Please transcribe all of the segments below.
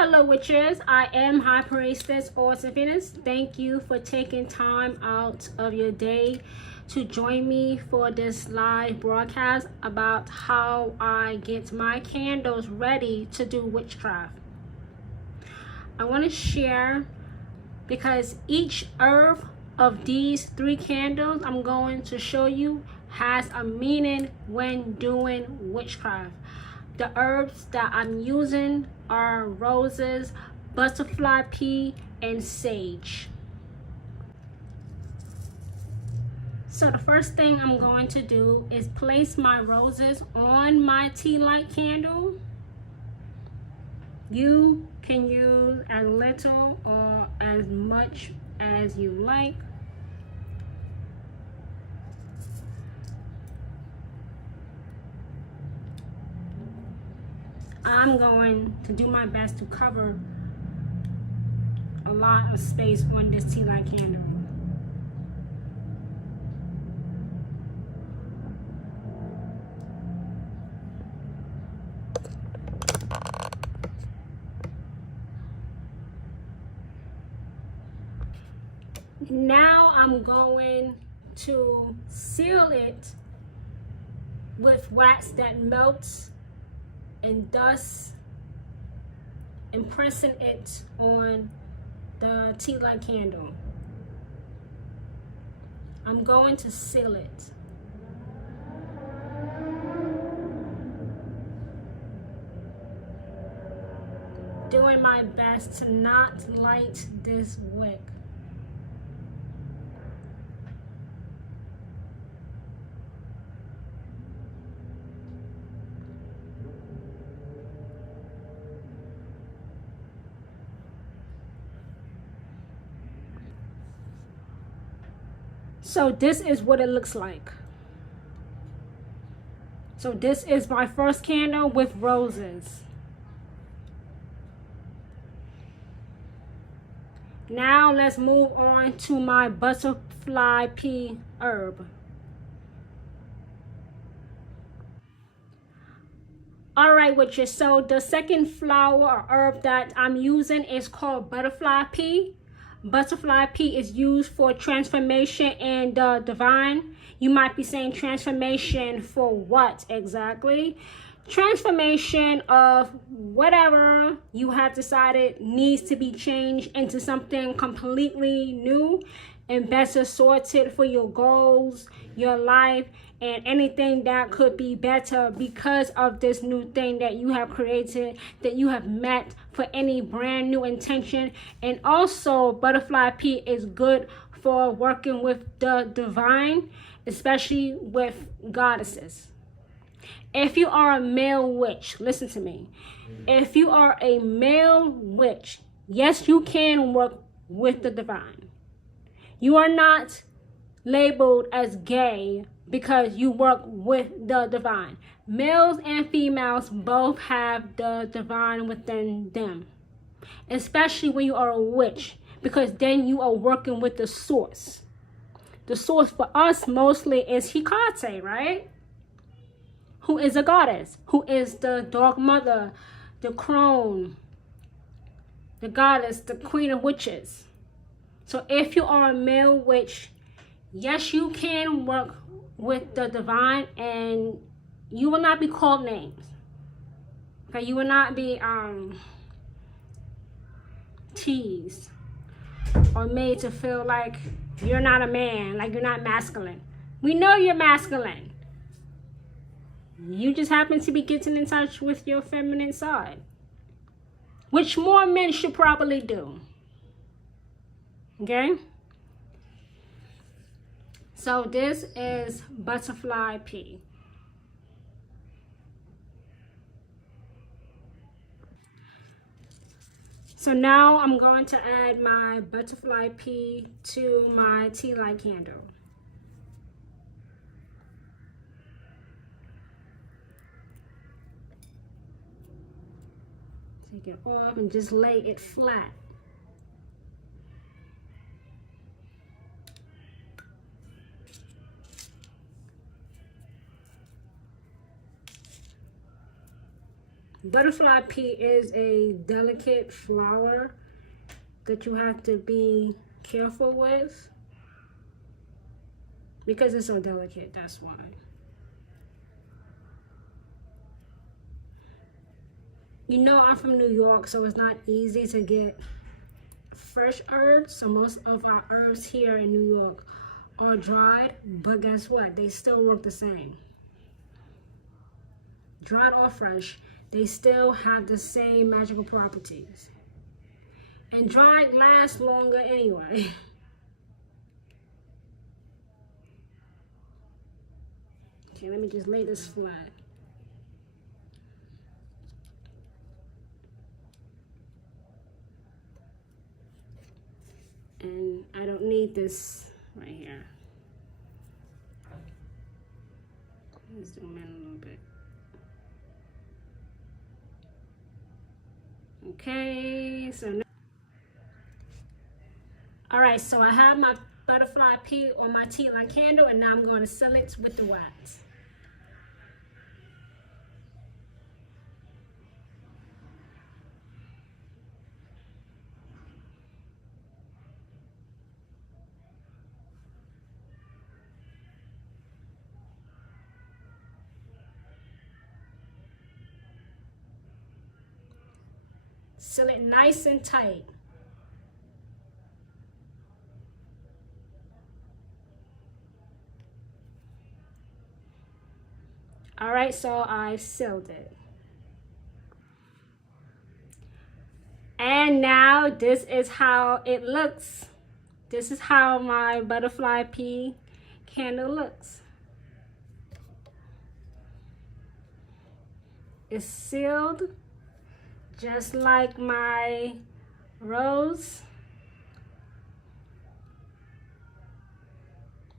Hello witches, I am High Priestess Orson Venus. Thank you for taking time out of your day to join me for this live broadcast about how I get my candles ready to do witchcraft. I want to share because each herb of these 3 candles I'm going to show you has a meaning when doing witchcraft. The herbs that I'm using are roses, butterfly pea, and sage. So the first thing I'm going to do is place my roses on my tea light candle. You can use as little or as much as you like. I'm going to do my best to cover a lot of space on this tea light candle. Now I'm going to seal it with wax that melts and thus impressing it on the tea light candle. I'm going to seal it. Doing my best to not light this wick. So this is what it looks like. So this is my first candle with roses. Now let's move on to my butterfly pea herb. Alright witches, so the second flower or herb that I'm using is called butterfly pea. Butterfly pea is used for transformation and the divine. You might be saying transformation for what exactly? Transformation of whatever you have decided needs to be changed into something completely new and better sorted for your goals, your life, and anything that could be better because of this new thing that you have created, that you have met for any brand new intention. And also butterfly pea is good for working with the divine, especially with goddesses. If you are a male witch, listen to me. If you are a male witch, yes, you can work with the divine. You are not labeled as gay because you work with the divine. Males and females both have the divine within them, especially when you are a witch, because then you are working with the source. The source for us mostly is Hecate, right? Who is a goddess, who is the dog mother, the crone, the goddess, the queen of witches. So if you are a male witch, yes, you can work with the divine and you will not be called names. Okay, you will not be teased or made to feel like you're not a man, like you're not masculine. We know you're masculine. You just happen to be getting in touch with your feminine side, which more men should probably do. Okay? So this is butterfly pea. So now I'm going to add my butterfly pea to my tea light candle. Take it off and just lay it flat. Butterfly pea is a delicate flower that you have to be careful with because it's so delicate, that's why. You know, I'm from New York, so it's not easy to get fresh herbs. So most of our herbs here in New York are dried, but guess what? They still work the same. Dried or fresh, they still have the same magical properties. And dried lasts longer anyway. Okay, let me just lay this flat. And I don't need this right here. Let's zoom in a little bit. Okay, so now, all right, so I have my butterfly pea on my tea light candle, and now I'm going to seal it with the wax. Seal it nice and tight. All right, so I sealed it. And now this is how it looks. This is how my butterfly pea candle looks. It's sealed just like my rose.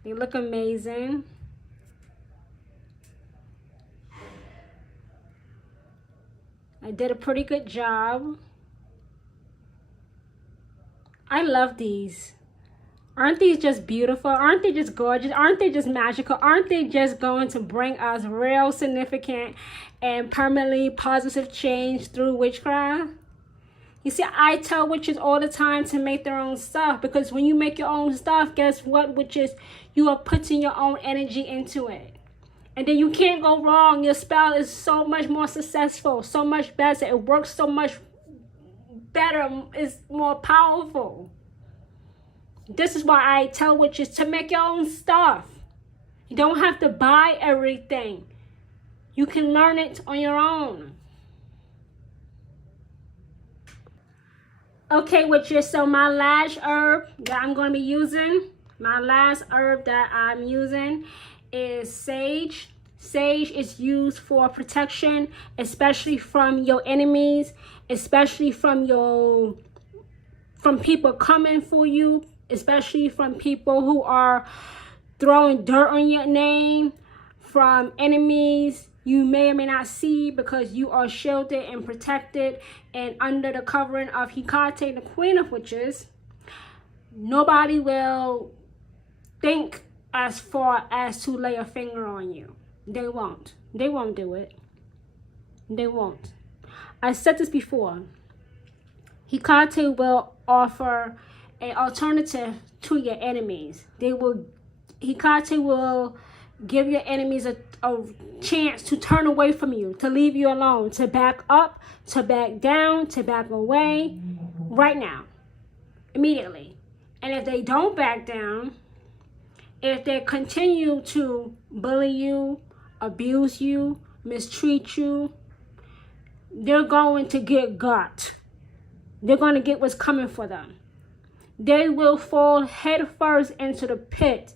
They look amazing. I did a pretty good job. I love these. Aren't these just beautiful? Aren't they just gorgeous? Aren't they just magical? Aren't they just going to bring us real significant and permanently positive change through witchcraft? You see, I tell witches all the time to make their own stuff, because when you make your own stuff, guess what, witches? You are putting your own energy into it. And then you can't go wrong. Your spell is so much more successful, so much better. It works so much better. It's more powerful. This is why I tell witches to make your own stuff. You don't have to buy everything. You can learn it on your own. Okay, witches, so my last herb that I'm going to be using, is sage. Sage is used for protection, especially from your enemies, especially from people coming for you, especially from people who are throwing dirt on your name, from enemies you may or may not see, because you are shielded and protected and under the covering of Hecate, the Queen of Witches. Nobody will think as far as to lay a finger on you. They won't. They won't do it. They won't. I said this before. Hecate will offer an alternative to your enemies. Hecate will give your enemies a chance to turn away from you, to leave you alone, to back up, to back down, to back away, right now, immediately. And if they don't back down, if they continue to bully you, abuse you, mistreat you, they're going to get got. They're going to get what's coming for them. They will fall head first into the pit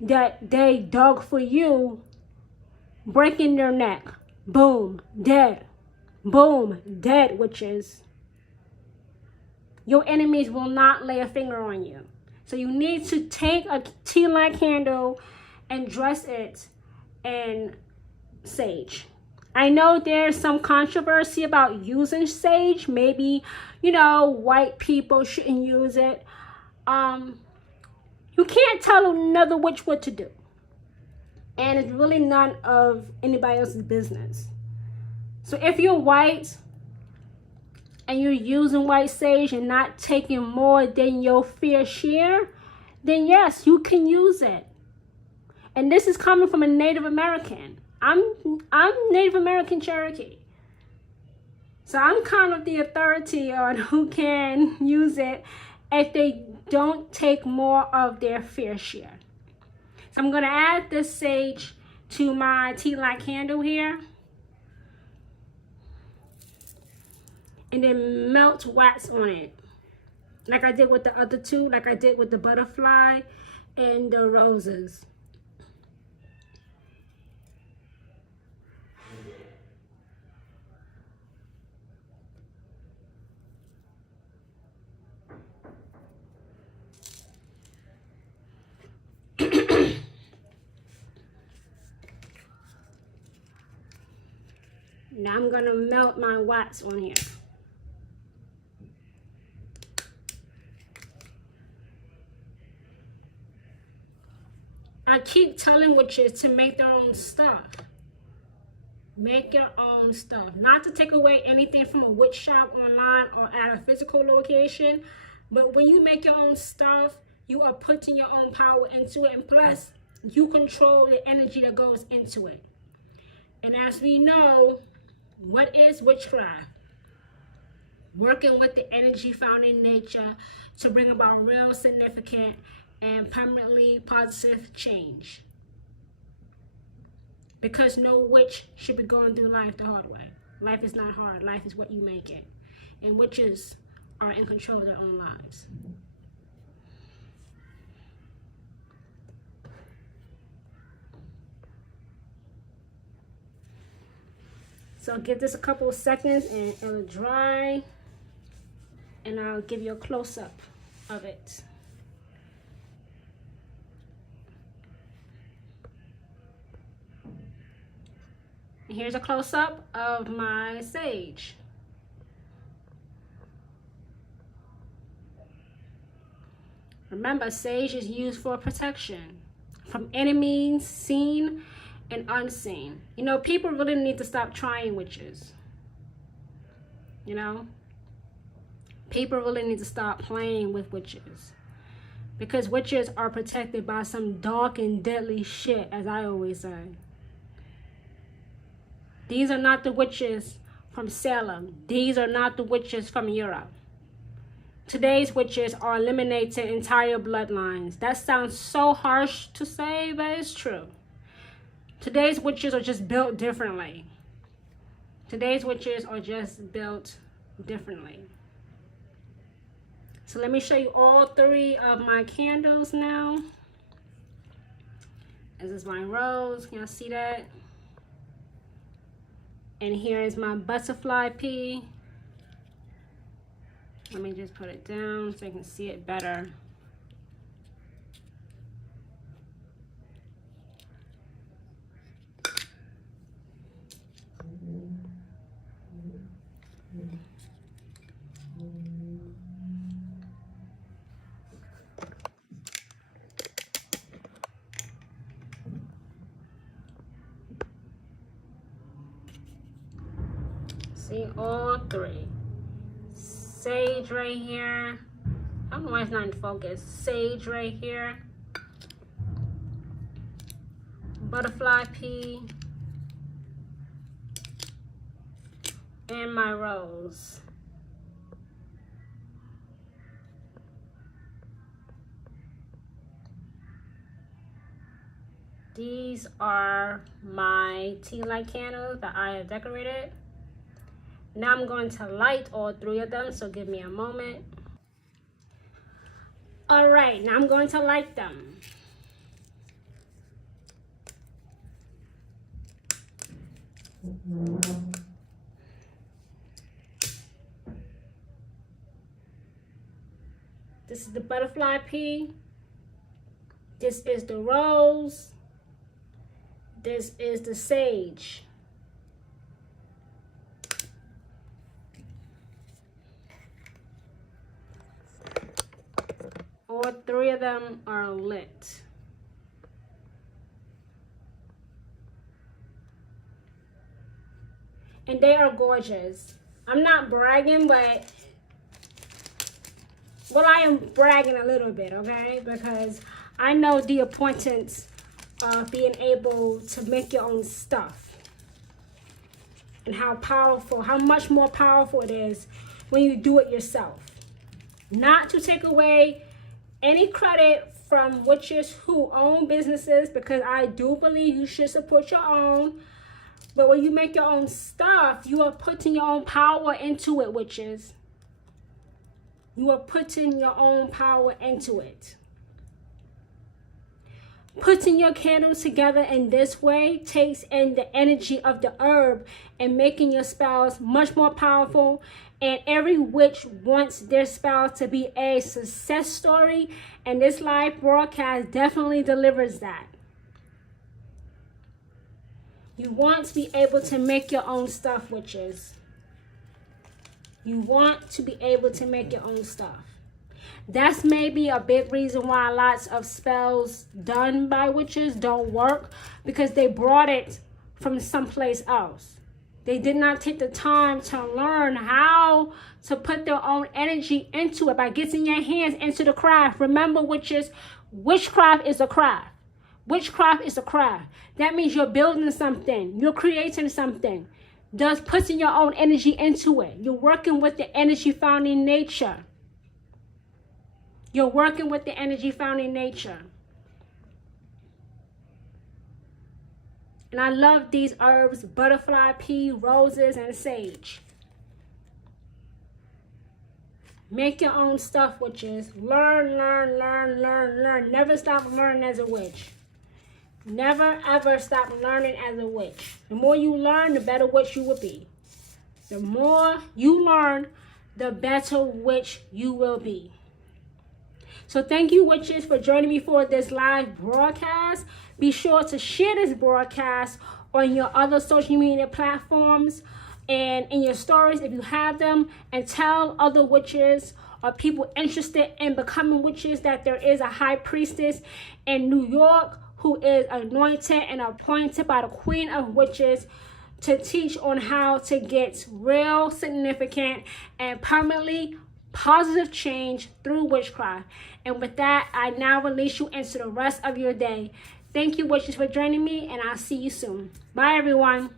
that they dug for you, breaking their neck. Boom, dead. Boom, dead, witches. Your enemies will not lay a finger on you. So you need to take a tea light candle and dress it in sage. I know there's some controversy about using sage. Maybe, white people shouldn't use it. You can't tell another witch what to do. And it's really none of anybody else's business. So if you're white and you're using white sage and not taking more than your fair share, then yes, you can use it. And this is coming from a Native American. I'm Native American Cherokee. So I'm kind of the authority on who can use it if they don't take more of their fair share. So I'm going to add this sage to my tea light candle here. And then melt wax on it. Like I did with the other two, like I did with the butterfly and the roses. Now I'm gonna melt my wax on here. I keep telling witches to make their own stuff. Make your own stuff. Not to take away anything from a witch shop online or at a physical location, but when you make your own stuff, you are putting your own power into it, and plus, you control the energy that goes into it. And as we know, what is witchcraft? Working with the energy found in nature to bring about real significant and permanently positive change. Because no witch should be going through life the hard way. Life is not hard. Life is what you make it. And witches are in control of their own lives. So give this a couple of seconds and it'll dry. And I'll give you a close-up of it. And here's a close-up of my sage. Remember, sage is used for protection from enemies seen and unseen. You know, people really need to stop trying witches. You know? People really need to stop playing with witches. Because witches are protected by some dark and deadly shit, as I always say. These are not the witches from Salem. These are not the witches from Europe. Today's witches are eliminating entire bloodlines. That sounds so harsh to say, but it's true. Today's witches are just built differently. Today's witches are just built differently. So let me show you all three of my candles now. This is my rose. Can y'all see that? And here is my butterfly pea. Let me just put it down so you can see it better. See, all three. Sage right here. I don't know why it's not in focus. Sage right here. Butterfly pea. And my rose. These are my tea light candles that I have decorated. Now I'm going to light all three of them, so give me a moment. All right, now I'm going to light them. This is the butterfly pea. This is the rose. This is the sage. All three of them are lit. And they are gorgeous. I'm not bragging, but well, I am bragging a little bit, okay? Because I know the importance of being able to make your own stuff. And how powerful, how much more powerful it is when you do it yourself. Not to take away any credit from witches who own businesses, because I do believe you should support your own. But when you make your own stuff, you are putting your own power into it, witches. You are putting your own power into it. Putting your candles together in this way takes in the energy of the herb and making your spells much more powerful. And every witch wants their spells to be a success story. And this live broadcast definitely delivers that. You want to be able to make your own stuff, witches. You want to be able to make your own stuff. That's maybe a big reason why lots of spells done by witches don't work, because they brought it from someplace else. They did not take the time to learn how to put their own energy into it by getting your hands into the craft. Remember, witches, witchcraft is a craft. Witchcraft is a craft. That means you're building something. You're creating something. Just putting your own energy into it. You're working with the energy found in nature. You're working with the energy found in nature. And I love these herbs: butterfly pea, roses, and sage. Make your own stuff, witches. Learn, learn, learn, learn, learn. Never stop learning as a witch. Never, ever stop learning as a witch. The more you learn, the better witch you will be. The more you learn, the better witch you will be. So thank you, witches, for joining me for this live broadcast. Be sure to share this broadcast on your other social media platforms and in your stories if you have them, and tell other witches or people interested in becoming witches that there is a high priestess in New York who is anointed and appointed by the Queen of Witches to teach on how to get real, significant, and permanently positive change through witchcraft. And with that, I now release you into the rest of your day. Thank you, witches, for joining me, and I'll see you soon. Bye, everyone.